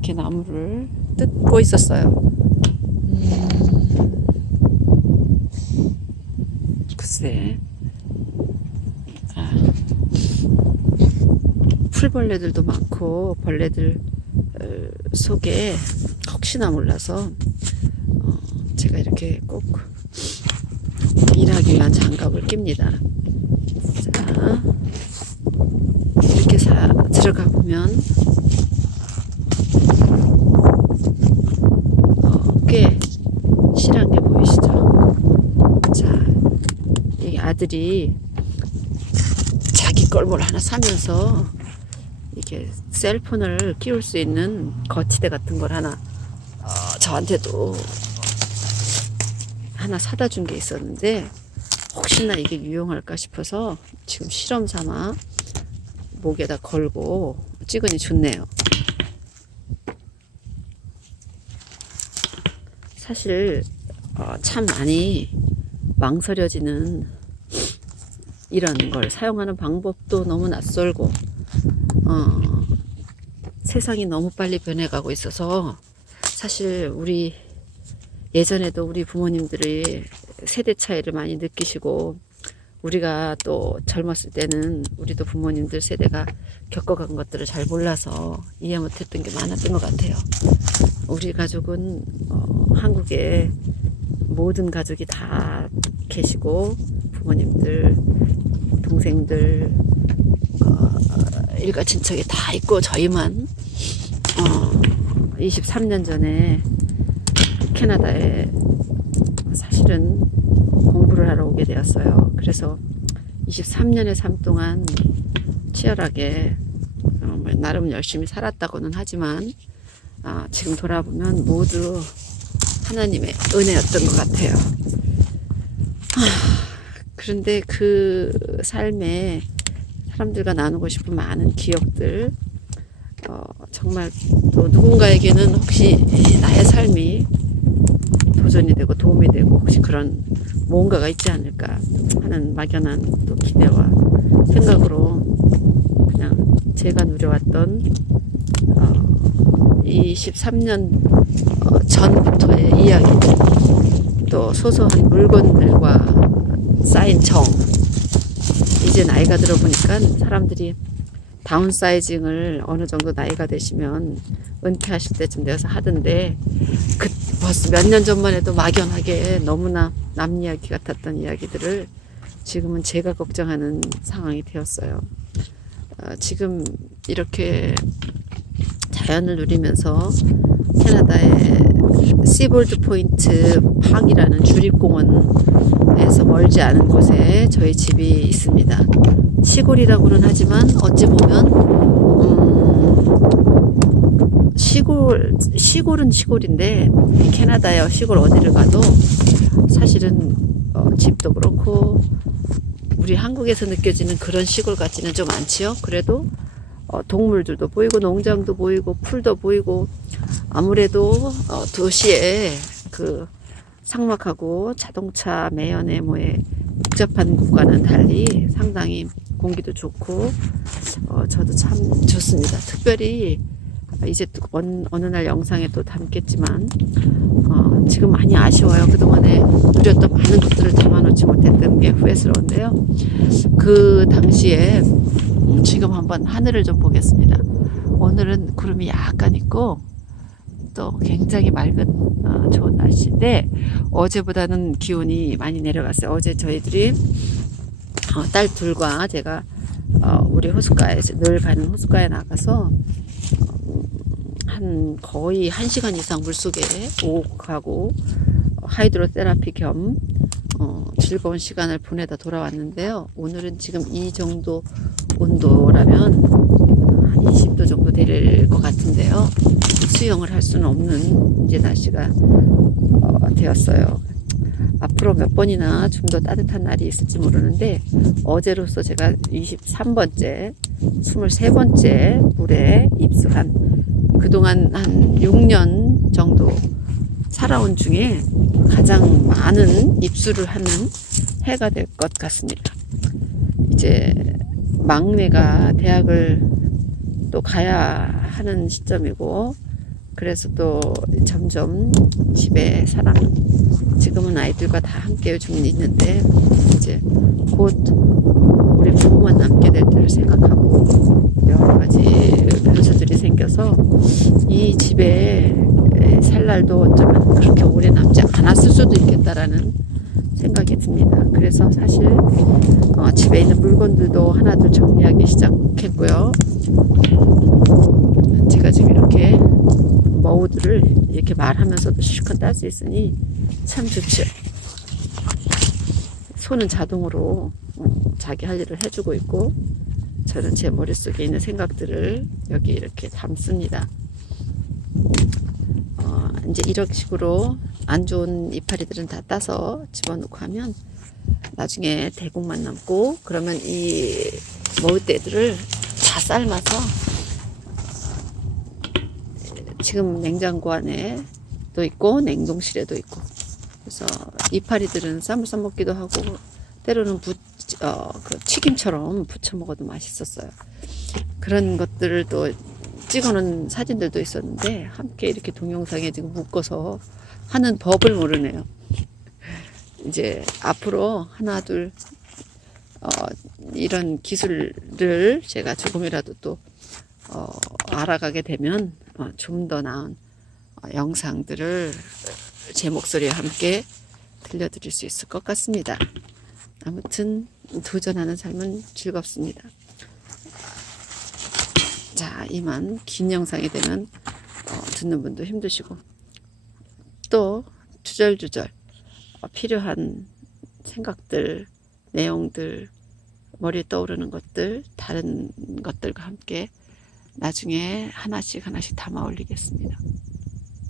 이렇게 나무를 뜯고 있었어요. 글쎄, 풀벌레들도 많고 벌레들 속에 혹시나 몰라서 제가 이렇게 꼭 일하기 위한 장갑을 낍니다. 자, 이렇게 들어가 보면 꽤 실한 게 보이시죠? 자, 이 아들이 자기 걸 뭘 하나 사면서 이게 셀폰을 끼울 수 있는 거치대 같은 걸 하나 저한테도 하나 사다 준 게 있었는데 혹시나 이게 유용할까 싶어서 지금 실험 삼아 목에다 걸고 찍으니 좋네요. 사실 참 많이 망설여지는 이런 걸 사용하는 방법도 너무 낯설고 세상이 너무 빨리 변해가고 있어서 사실 우리 예전에도 우리 부모님들이 세대 차이를 많이 느끼시고 우리가 또 젊었을 때는 우리도 부모님들 세대가 겪어간 것들을 잘 몰라서 이해 못했던 게 많았던 것 같아요. 우리 가족은 한국에 모든 가족이 다 계시고 부모님들, 동생들, 일가 친척이 다 있고 저희만 23년 전에 캐나다에 사실은 공부를 하러 오게 되었어요. 그래서 23년의 삶 동안 치열하게 나름 열심히 살았다고는 하지만 지금 돌아보면 모두 하나님의 은혜였던 것 같아요. 그런데 그 삶에 사람들과 나누고 싶은 많은 기억들 정말 또 누군가에게는 혹시 나의 삶이 도전이 되고 도움이 되고 혹시 그런 뭔가가 있지 않을까 하는 막연한 또 기대와 생각으로 그냥 제가 누려왔던 23년 전부터의 이야기들 또 소소한 물건들과 쌓인 정 이제 나이가 들어보니까 사람들이 다운사이징을 어느 정도 나이가 되시면 은퇴하실 때쯤 되어서 하던데 벌써 몇 년 전만 해도 막연하게 너무나 남 이야기 같았던 이야기들을 지금은 제가 걱정하는 상황이 되었어요. 지금 이렇게 자연을 누리면서 캐나다의 시볼드 포인트 팍이라는 주립공원에서 멀지 않은 곳에 저희 집이 있습니다. 시골이라고는 하지만 어찌 보면 시골은 시골인데 캐나다의 시골 어디를 가도 사실은 집도 그렇고 우리 한국에서 느껴지는 그런 시골 같지는 좀 않지요. 그래도 동물들도 보이고 농장도 보이고 풀도 보이고 아무래도 도시의 그 삭막하고 자동차 매연의 뭐에 복잡한 곳과는 달리 상당히 공기도 좋고 저도 참 좋습니다. 특별히 이제 또 어느 날 영상에 또 담겠지만 지금 많이 아쉬워요. 그동안에 누렸던 많은 것들을 담아놓지 못했던 게 후회스러운데요. 그 당시에 지금 한번 하늘을 좀 보겠습니다. 오늘은 구름이 약간 있고 또 굉장히 맑은 좋은 날씨인데 어제보다는 기온이 많이 내려갔어요. 어제 저희들이 딸 둘과 제가 우리 호숫가에 늘 가는 호숫가에 나가서 거의 1시간 이상 물속에 오가고 하이드로 테라피 겸 즐거운 시간을 보내다 돌아왔는데요. 오늘은 지금 이 정도 온도라면 한 20도 정도 될 것 같은데요. 수영을 할 수는 없는 이제 날씨가 되었어요. 앞으로 몇 번이나 좀 더 따뜻한 날이 있을지 모르는데 어제로서 제가 23번째, 23번째 물에 입수한 그동안 한 6년 정도 살아온 중에 가장 많은 입수를 하는 해가 될 것 같습니다. 이제 막내가 대학을 또 가야 하는 시점이고 그래서 또 점점 집에 사람, 지금은 아이들과 다 함께 요즘은 있는데 이제 곧 우리 부부만 남게 될 때를 생각하고 여러 가지 변수들이 생겨서 이 집에 살 날도 어쩌면 그렇게 오래 남지 않았을 수도 있겠다라는 생각이 듭니다. 그래서 사실 집에 있는 물건들도 하나둘 정리하기 시작했고요. 제가 지금 이렇게 머우들을 이렇게 말하면서도 실컷 딸 수 있으니 참 좋죠. 손은 자동으로 자기 할 일을 해주고 있고 저는 제 머릿속에 있는 생각들을 여기 이렇게 담습니다. 이제 이런 식으로 안 좋은 이파리들은 다 따서 집어넣고 하면 나중에 대국만 남고, 그러면 이 머위대들을 다 삶아서 지금 냉장고 안에도 있고 냉동실에도 있고, 그래서 이파리들은 쌈을 싸먹기도 하고 때로는 그 튀김처럼 부쳐 먹어도 맛있었어요. 그런 것들을 또 찍어놓은 사진들도 있었는데 함께 이렇게 동영상에 지금 묶어서 하는 법을 모르네요. 이제 앞으로 하나 둘 이런 기술을 제가 조금이라도 또 알아가게 되면 좀 더 나은 영상들을 제 목소리와 함께 들려드릴 수 있을 것 같습니다. 아무튼 도전하는 삶은 즐겁습니다. 자, 이만 긴 영상이 되면 듣는 분도 힘드시고 또 주절주절 필요한 생각들, 내용들, 머리에 떠오르는 것들, 다른 것들과 함께 나중에 하나씩 담아 올리겠습니다.